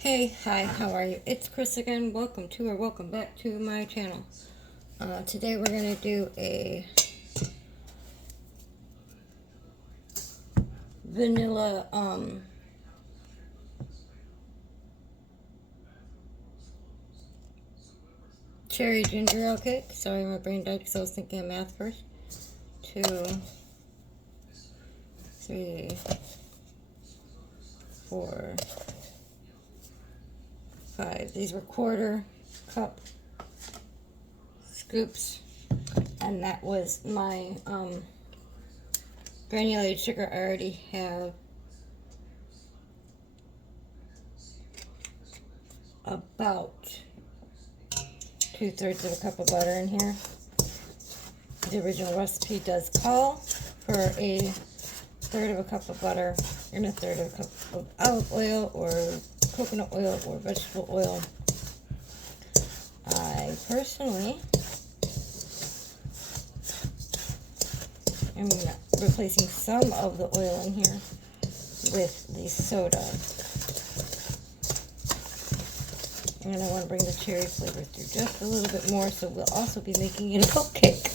Hey, hi, how are you? It's Chris again. Welcome back to my channel. Today we're going to do a vanilla, cherry ginger ale cake. Sorry, my brain died because I was thinking of math first. 2, 3, 4, 5. These were quarter cup scoops. And that was my, granulated sugar. I already have about 2/3 of a cup of butter in here. The original recipe does call for a third of a cup of butter and a third of a cup of olive oil or coconut oil or vegetable oil. I personally am replacing some of the oil in here with the soda. And I want to bring the cherry flavor through just a little bit more, so we'll also be making it a poke cake,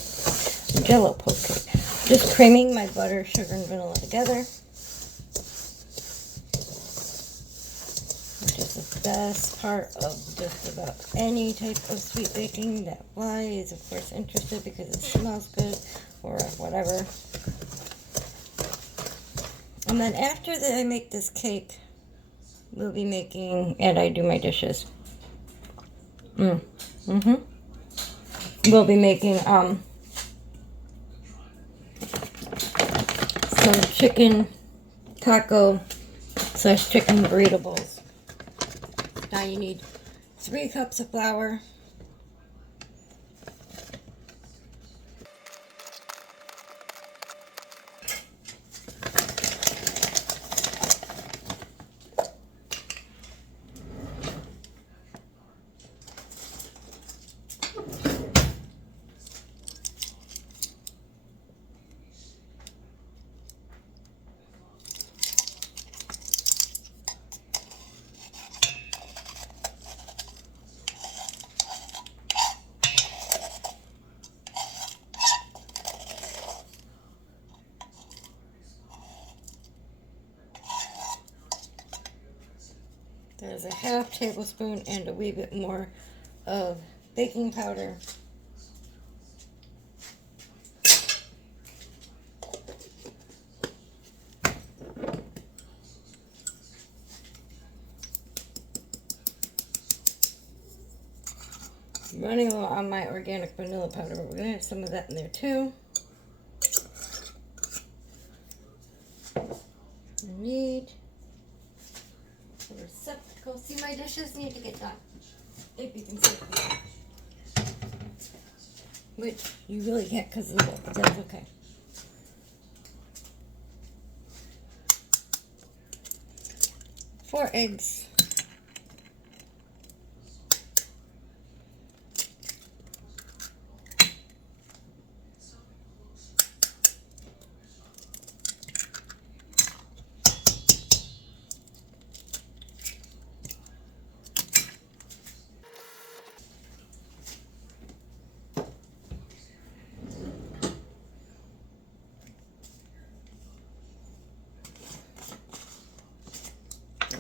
a Jello poke cake. Just creaming my butter, sugar, and vanilla together, which is the best part of just about any type of sweet baking. That fly is, of course, interested because it smells good or whatever. And then after I make this cake, we'll be making, and I do my dishes. We'll be making some chicken taco / chicken burrito bowls. Now you need 3 cups of flour, there's a half tablespoon and a wee bit more of baking powder. Running low on my organic vanilla powder, but we're going to have some of that in there too. I need a receptacle. See, my dishes need to get done, if you can see them. Which you really can't because of the bowl, but that's okay. Four eggs.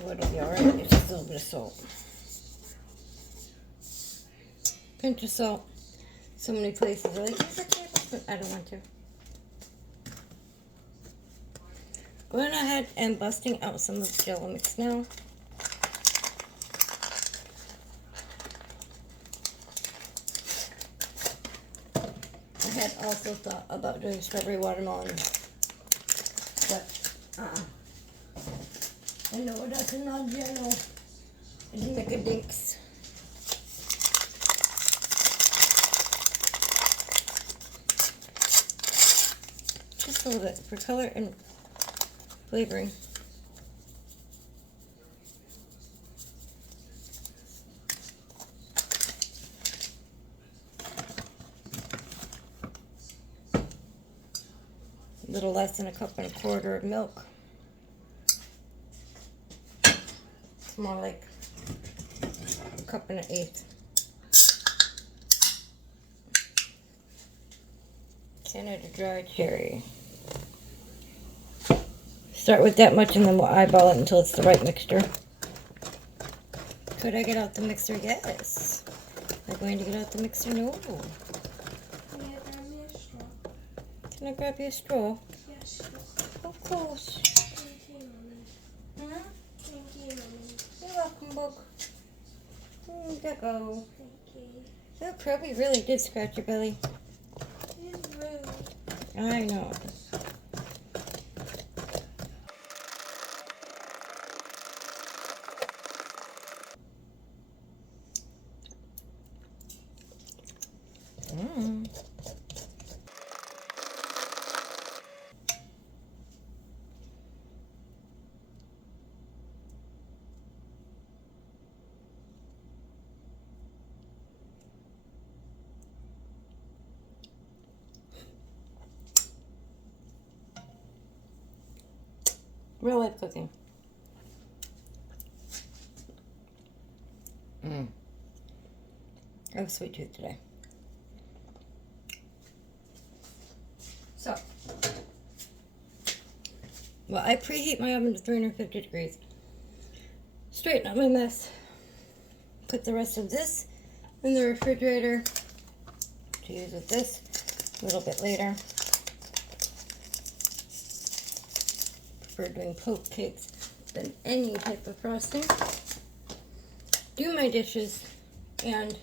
It'll be alright. It's just a little bit of salt. Pinch of salt. So many places are like, use a tablespoon. I don't want to. Going ahead and busting out some of the Jello mix now. I had also thought about doing strawberry watermelon, but I know that's not Jello. It'll make a dinks. Just a little bit for color and flavoring. A little less than a cup and a quarter of milk. It's more like 1.1 cups. Canada dry cherry. Start with that much and then we'll eyeball it until it's the right mixture. Could I get out the mixer? Yes. Am I going to get out the mixer? No. Can I grab you a straw? Yes. Of course. Huh? You're welcome, Book. There you go. That probably really did scratch your belly. I know. Real life cooking. I have a sweet tooth today. So, well, I preheat my oven to 350 degrees. Straighten up my mess. Put the rest of this in the refrigerator to use with this a little bit later. Prefer doing poke cakes than any type of frosting. Do my dishes and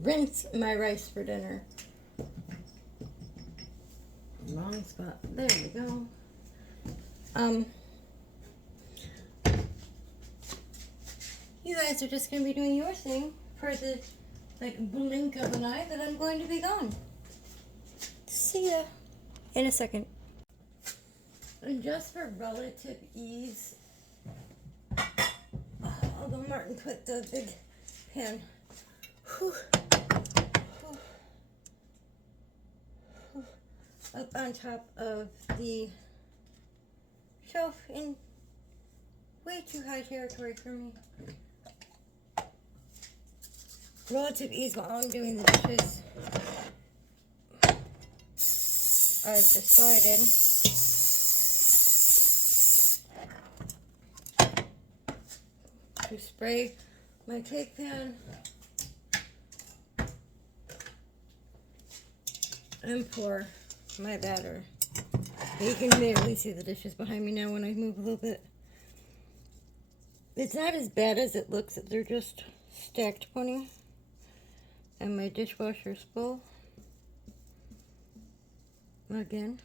rinse my rice for dinner. Wrong spot. There we go. You guys are just going to be doing your thing for the blink of an eye that I'm going to be gone. See ya in a second. And just for relative ease, although Martin put the big pan up on top of the shelf in way too high territory for me. Relative ease while I'm doing the dishes. I've decided to spray my cake pan and pour my batter. You can barely see the dishes behind me now when I move a little bit. It's not as bad as it looks. They're just stacked funny. And my dishwasher's full. Again.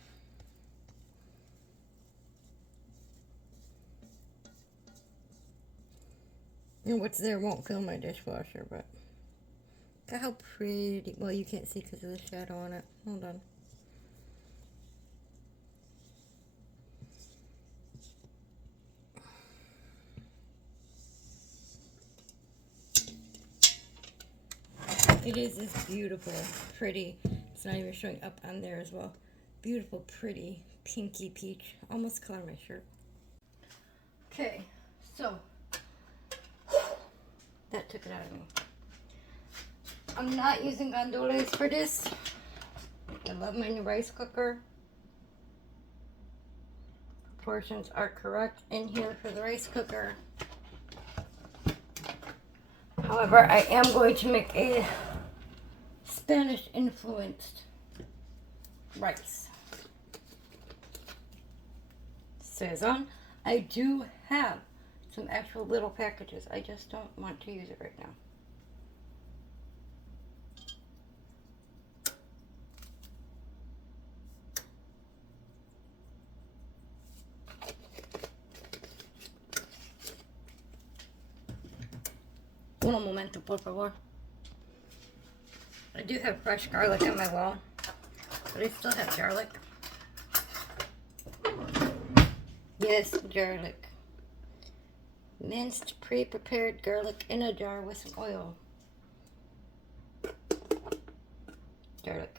And what's there won't fill my dishwasher, but look how pretty. Well, you can't see because of the shadow on it. Hold on. It is this beautiful, pretty. It's not even showing up on there as well. Beautiful, pretty, pinky peach. Almost color my shirt. Okay, so that took it out of me. I'm not using gondolas for this. I love my new rice cooker. Proportions are correct in here for the rice cooker. However, I am going to make a Spanish influenced rice. Says on. I do have some actual little packages. I just don't want to use it right now. Un momento, por favor. I do have fresh garlic on my wall, but I still have garlic. Yes, garlic. Minced, pre-prepared garlic in a jar with some oil. Garlic.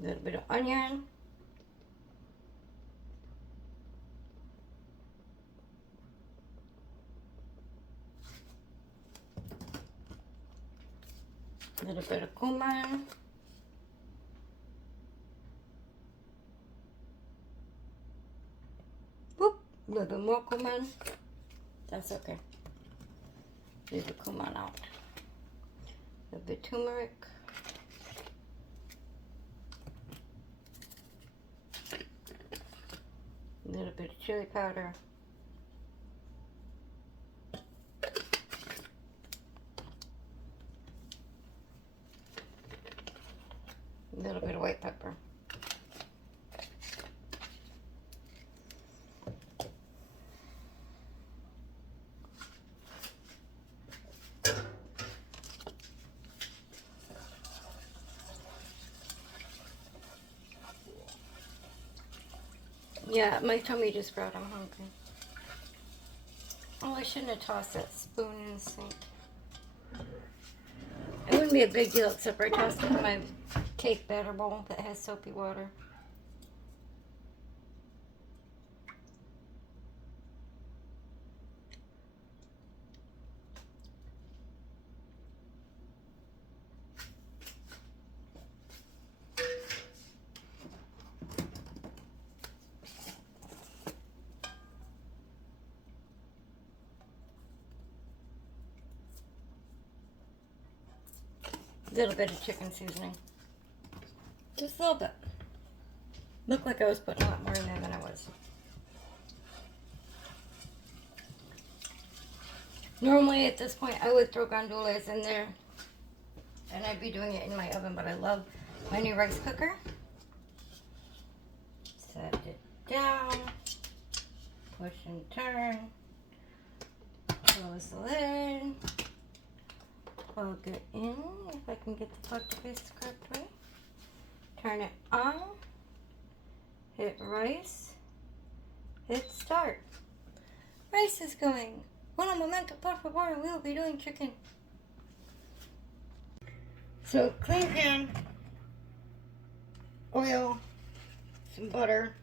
A little bit of onion. A little bit of cumin. Whoop, a little bit more cumin. That's okay. Leave the cumin out. A little bit of turmeric. A little bit of chili powder. A little bit of white pepper. Yeah, my tummy just growled. I'm hungry. Oh, I shouldn't have tossed that spoon in the sink. It wouldn't be a big deal except for I tossed it in my cake batter bowl that has soapy water. A little bit of chicken seasoning. Just a little bit. Looked like I was putting a lot more in there than I was. Normally at this point I would throw gandules in there and I'd be doing it in my oven, but I love my new rice cooker. Set it down, push and turn, close the lid, plug it in if I can get the plug to face the correct way, turn it on, hit rice, hit start. Rice is going. Un momento, por favor, we will be doing chicken. So, clean pan, oil, some butter.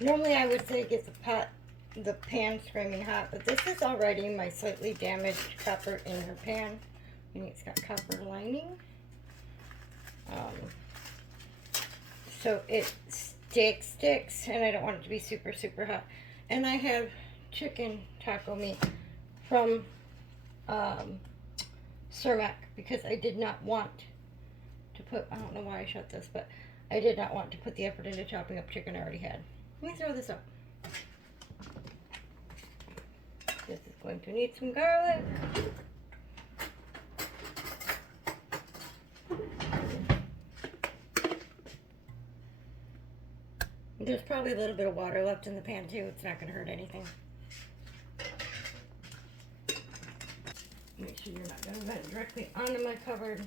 Normally I would say get the pan screaming hot, but this is already my slightly damaged copper in her pan. And it's got copper lining. So it sticks, and I don't want it to be super, super hot. And I have chicken taco meat from Cermak because I did not want to put, I don't know why I shut this, but I did not want to put the effort into chopping up chicken I already had. Let me throw this up. This is going to need some garlic. There's probably a little bit of water left in the pan too. It's not going to hurt anything. Make sure you're not going to vent directly onto my cupboard.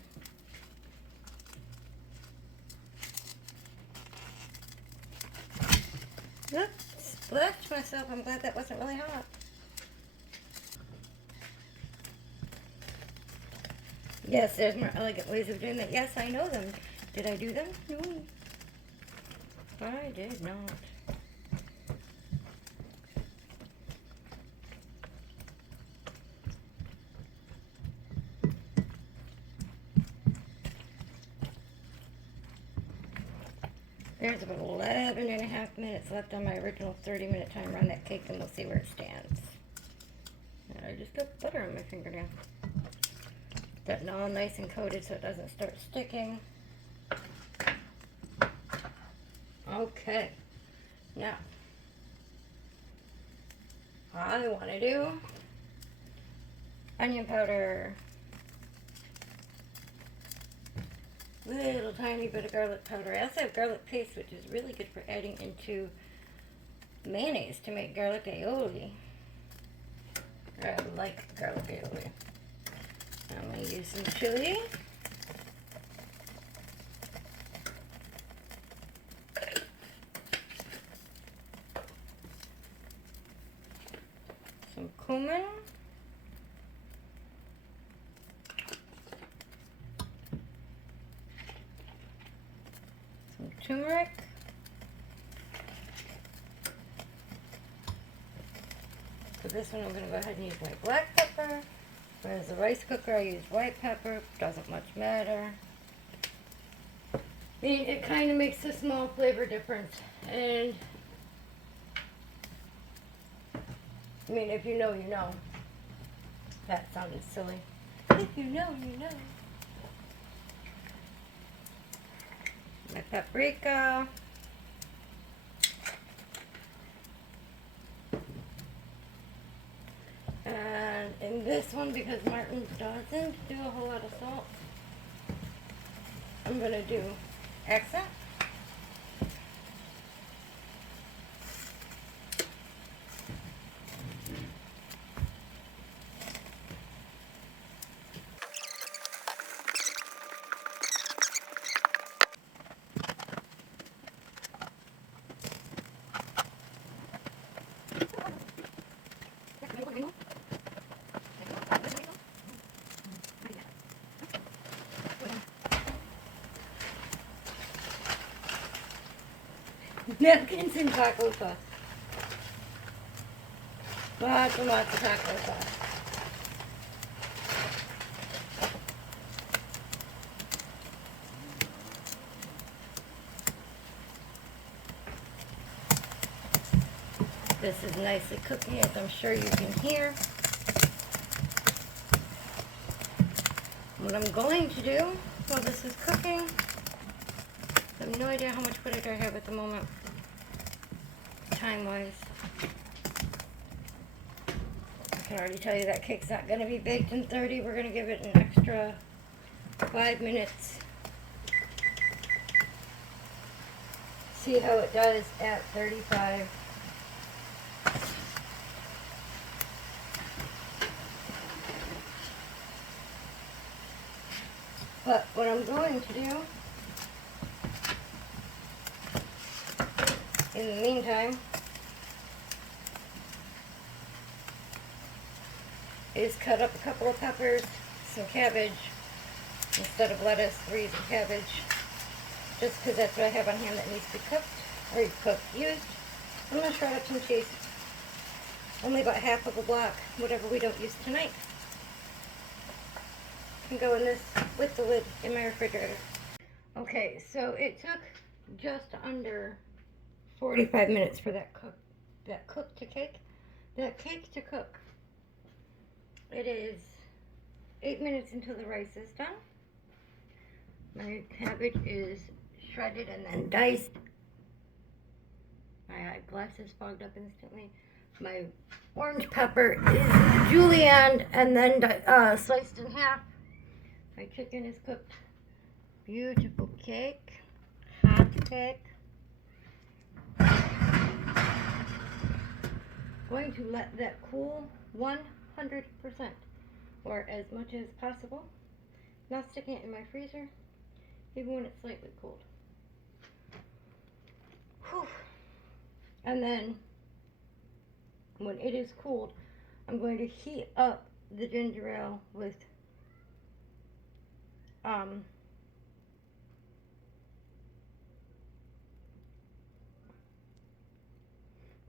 Oops, splashed myself. I'm glad that wasn't really hot. Yes, there's more elegant ways of doing that. Yes, I know them. Did I do them? No. I did not. There's about 11 and a half minutes left on my original 30-minute timer on that cake, and we'll see where it stands. And I just got butter on my fingernail. Getting all nice and coated so it doesn't start sticking. Okay, now I want to do onion powder, little tiny bit of garlic powder. I also have garlic paste, which is really good for adding into mayonnaise to make garlic aioli. I like garlic aioli. I'm going to use some chili. Some cumin. turmeric. For this one, I'm going to go ahead and use my black pepper. Whereas the rice cooker, I use white pepper. Doesn't much matter. I mean, it kind of makes a small flavor difference. And, I mean, if you know, you know. That sounded silly. If you know, you know. My paprika. And in this one, because Martin doesn't do a whole lot of salt, I'm going to do accent. Napkins and taco sauce. Lots and lots of taco sauce. This is nicely cooking, as I'm sure you can hear. What I'm going to do while this is cooking, I have no idea how much footage I have at the moment, time-wise. I can already tell you that cake's not going to be baked in 30. We're going to give it an extra 5 minutes. See how it does at 35. But what I'm going to do in the meantime is cut up a couple of peppers, some cabbage, instead of lettuce, we're using cabbage, just because that's what I have on hand that needs to be cooked, or used. I'm going to shred up some cheese, only about half of a block, whatever we don't use tonight. Can go in this with the lid in my refrigerator. Okay, so it took just under 45 minutes for that cake to cook. It is 8 minutes until the rice is done. My cabbage is shredded and then diced. My eyeglasses fogged up instantly. My orange pepper is julienned and then sliced in half. My chicken is cooked. Beautiful cake. Hot cake. Going to let that cool 100%, or as much as possible. Not sticking it in my freezer, even when it's slightly cold. Whew. And then, when it is cooled, I'm going to heat up the ginger ale with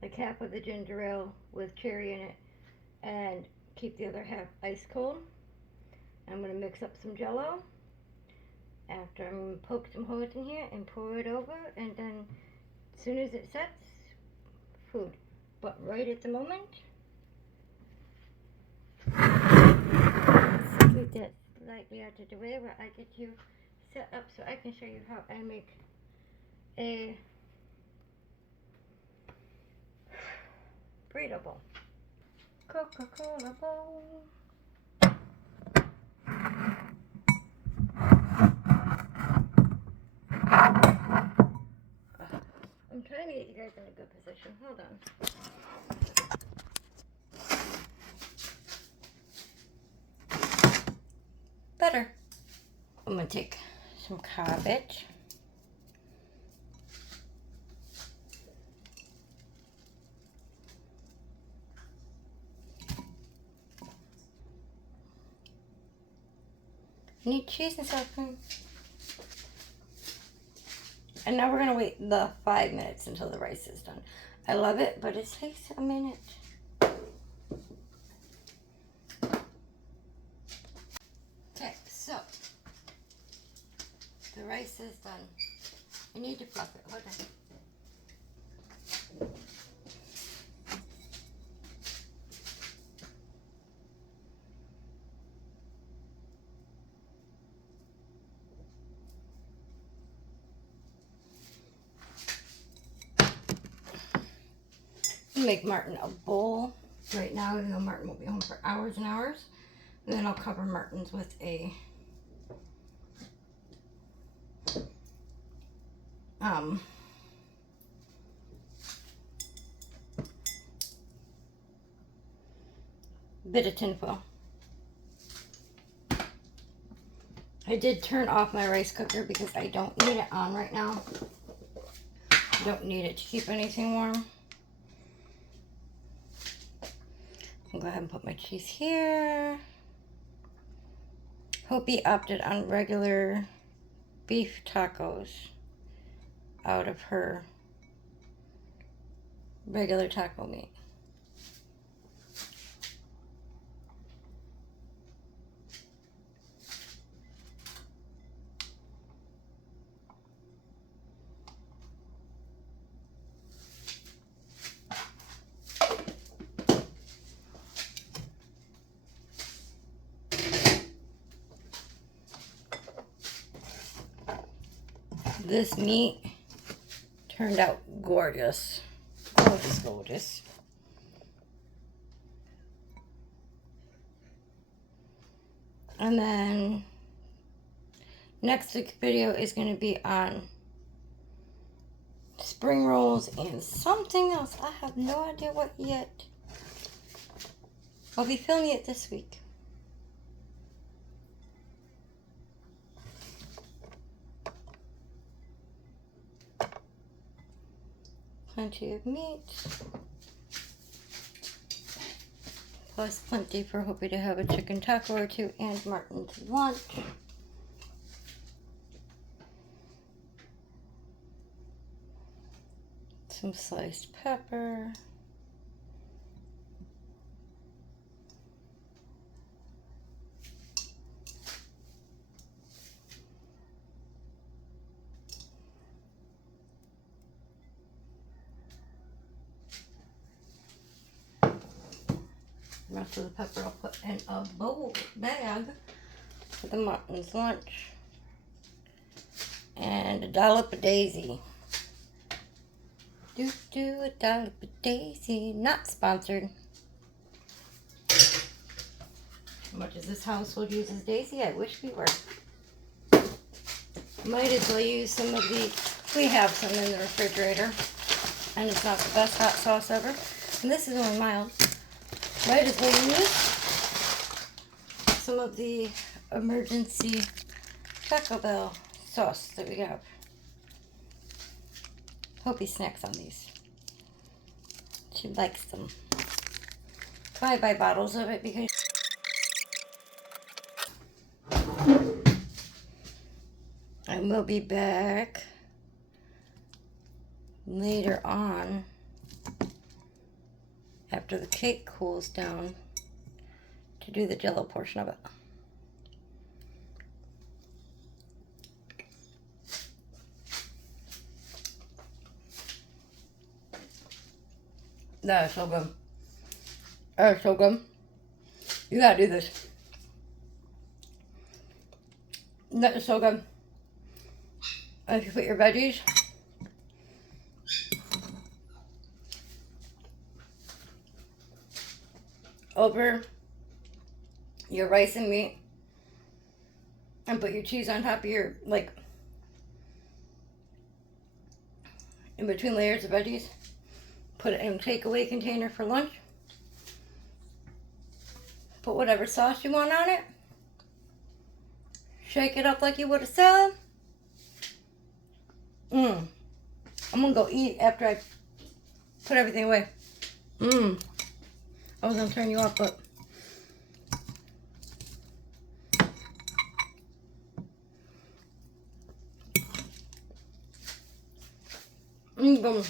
like half of the ginger ale with cherry in it, and keep the other half ice cold. I'm going to mix up some Jello after I'm poke some holes in here and pour it over, and then as soon as it sets, food. But right at the moment, move that slightly out of the way where I get you set up so I can show you how I make a burrito bowl. Coca-Cola bowl. I'm trying to get you guys in a good position. Hold on. Better. I'm going to take some cabbage. I need cheese and sour cream. And now we're going to wait the 5 minutes until the rice is done. I love it, but it takes a minute. Okay, so the rice is done. I need to fluff it. Hold on. Make Martin a bowl right now, even though Martin will be home for hours and hours. And then I'll cover Martin's with a bit of tinfoil. I did turn off my rice cooker because I don't need it on right now. I don't need it to keep anything warm. I'll go ahead and put my cheese here. Hopi opted on regular beef tacos out of her regular taco meat. This meat turned out gorgeous. Gorgeous, gorgeous. And then next week's video is going to be on spring rolls and something else. I have no idea what yet. I'll be filming it this week. Plenty of meat. Plus plenty for Hopi to have a chicken taco or two and Martin's lunch. Some sliced pepper. The rest of the pepper I'll put in a bag for the Martin's lunch. And a dollop of daisy. Do a dollop of daisy. Not sponsored. As much as this household uses daisy, I wish we were. Might as well use some of the, we have some in the refrigerator. And it's not the best hot sauce ever. And this is only mild. Might as well use some of the emergency Taco Bell sauce that we have. Hopi snacks on these. She likes them. I buy bottles of it because I will be back later on after the cake cools down to do the Jello portion of it. That is so good. That is so good. You gotta do this. That is so good. If you put your veggies over your rice and meat and put your cheese on top of your, like, in between layers of veggies, put it in a takeaway container for lunch, put whatever sauce you want on it, shake it up like you would a salad. I'm gonna go eat after I put everything away. I was gonna turn you off, but Boom.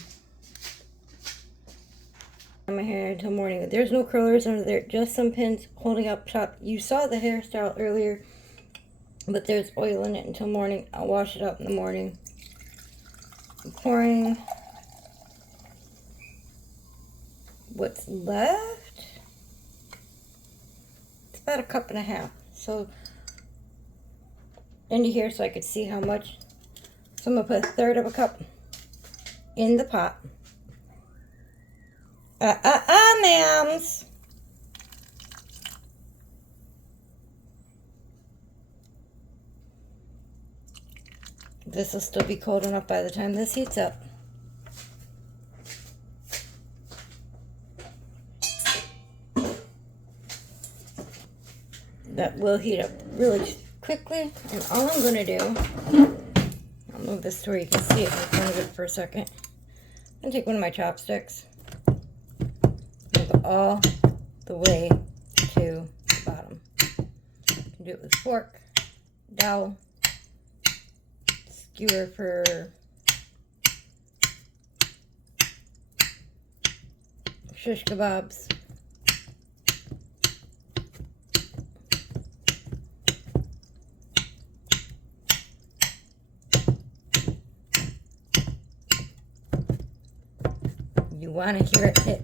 My hair until morning. There's no curlers under there, just some pins holding up top. You saw the hairstyle earlier, but there's oil in it until morning. I'll wash it up in the morning. I'm pouring what's left. It's about 1.5 cups. So into here so I could see how much. So I'm gonna put 1/3 cup in the pot. Ma'ams. This will still be cold enough by the time this heats up. That will heat up really quickly. And all I'm going to do, I'll move this to where you can see it in front of it for a second. I'm going to take one of my chopsticks and go all the way to the bottom. You can do it with a fork, dowel, skewer for shish kebabs. You want to hear it hit.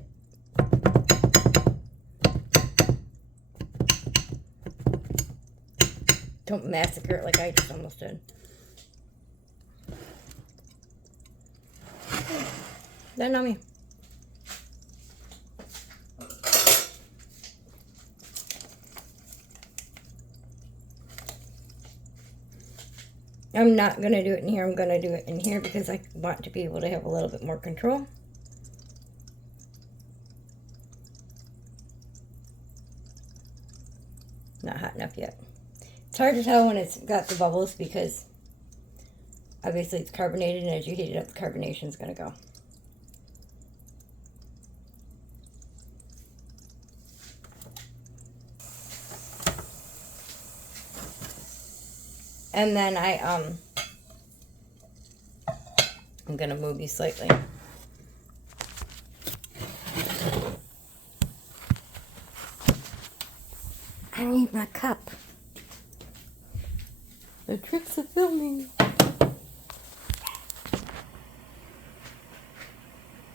Don't massacre it like I just almost did. Then on me. I'm not going to do it in here. I'm going to do it in here because I want to be able to have a little bit more control. Not hot enough yet. It's hard to tell when it's got the bubbles because obviously it's carbonated, and as you heat it up, the carbonation is going to go. And then I'm going to move you slightly. I need my cup. The tricks of filming.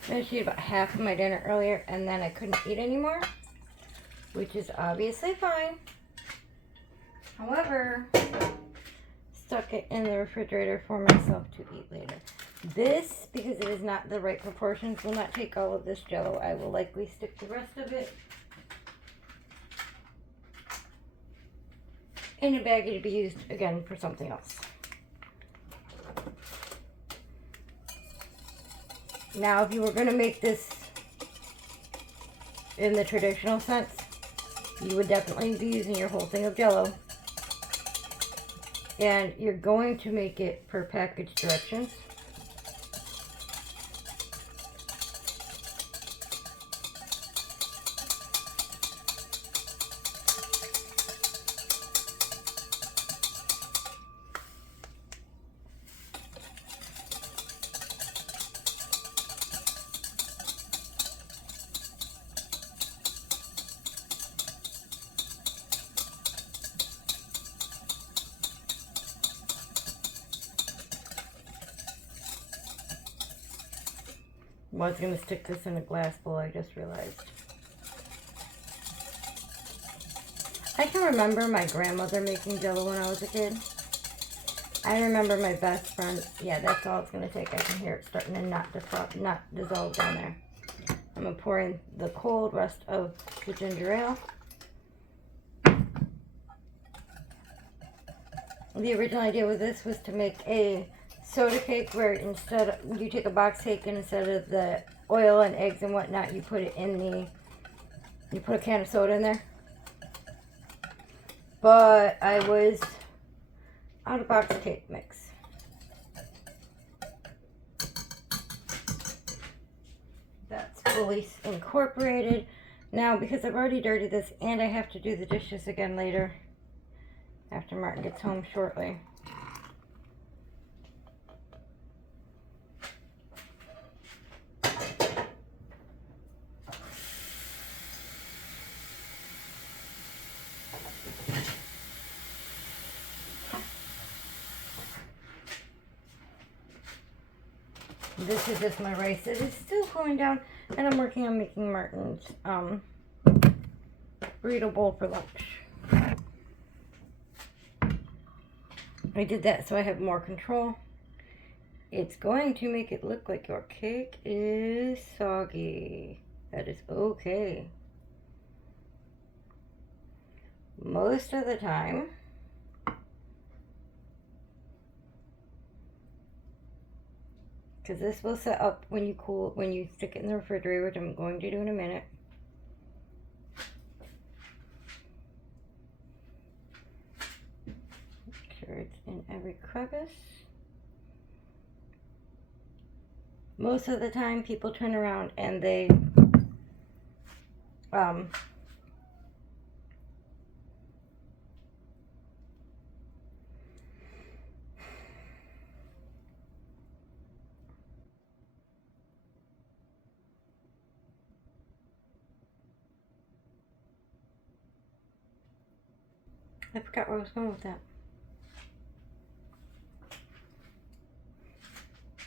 I just ate about half of my dinner earlier, and then I couldn't eat anymore, which is obviously fine. However, stuck it in the refrigerator for myself to eat later. This, because it is not the right proportions, will not take all of this Jello. I will likely stick the rest of it in a baggie to be used again for something else. Now, if you were going to make this in the traditional sense, you would definitely be using your whole thing of Jello. And you're going to make it per package directions. I was going to stick this in a glass bowl, I just realized. I can remember my grandmother making Jello when I was a kid. I remember my best friend. Yeah, that's all it's going to take. I can hear it starting to not dissolve down there. I'm going to pour in the cold rest of the ginger ale. The original idea with this was to make a soda cake where instead of, you take a box cake and instead of the oil and eggs and whatnot, you put it in you put a can of soda in there. But I was out of box cake mix. That's fully incorporated. Now, because I've already dirtied this and I have to do the dishes again later after Martin gets home shortly, This is just my rice. It is still cooling down, and I'm working on making Martin's burrito bowl for lunch. I did that so I have more control. It's going to make it look like your cake is soggy. That is okay. Most of the time, because this will set up when you stick it in the refrigerator, which I'm going to do in a minute. Make sure it's in every crevice. Most of the time, people turn around and they I forgot where I was going with that.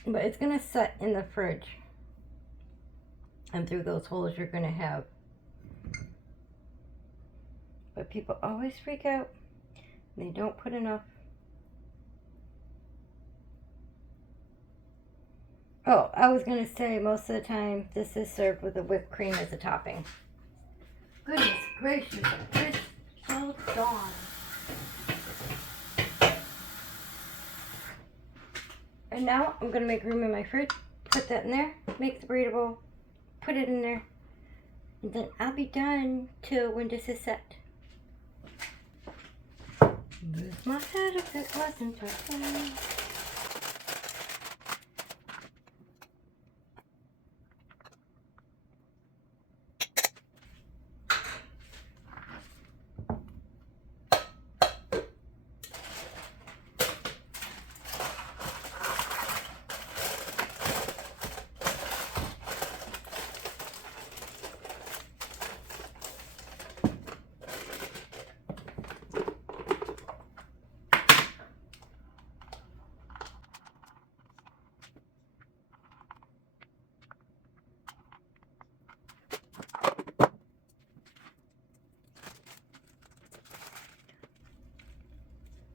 But it's going to set in the fridge. And through those holes you're going to have. But people always freak out. They don't put enough. Oh, I was going to say most of the time this is served with a whipped cream as a topping. Goodness gracious, it's so dawn. And now I'm going to make room in my fridge, put that in there, make the burrito bowl, put it in there, and then I'll be done till when this is set. Move my head if it wasn't okay.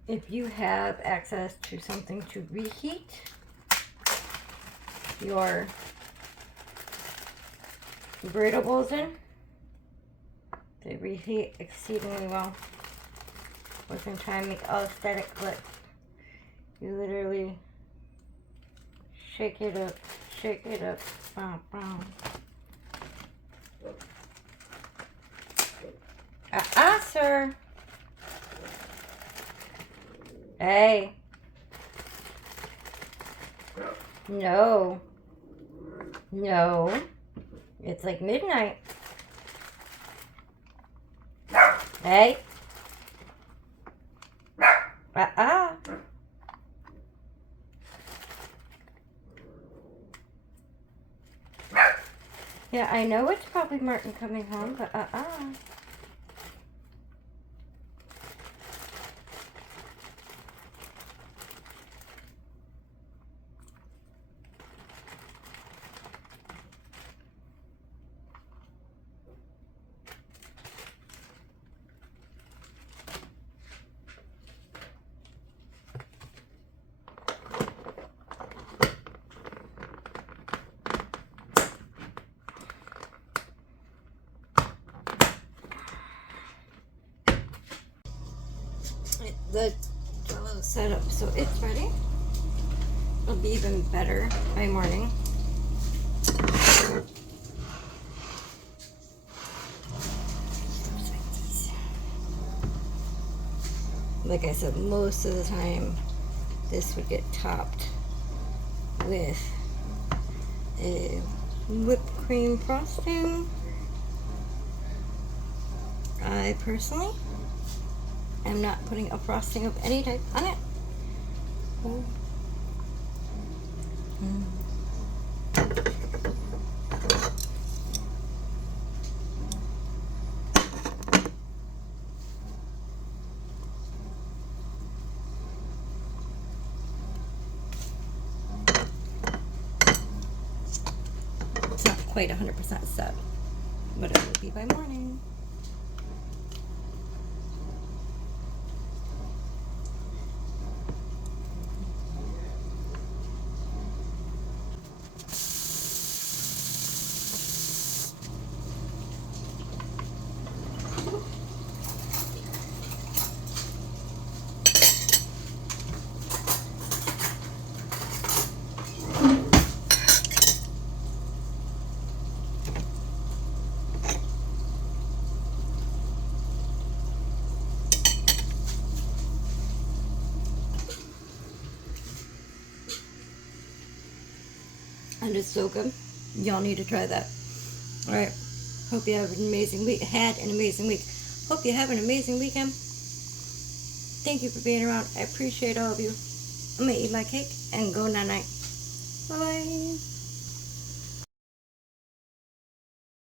If you have access to something to reheat your burrito bowls in, they reheat exceedingly well. Wasn't trying to make all aesthetic, but you literally shake it up, sir. Hey. No. No. It's like midnight. Hey. Yeah, I know it's probably Martin coming home, but the Jello set up so it's ready. It'll be even better by morning. Like I said, most of the time this would get topped with a whipped cream frosting. I personally am not putting a frosting of any type on it. quite 100% set, but it will be by morning. And it's so good. Y'all need to try that. All right. Hope you have an amazing week. Had an amazing week. Hope you have an amazing weekend. Thank you for being around. I appreciate all of you. I'm going to eat my cake and go night-night. Bye-bye.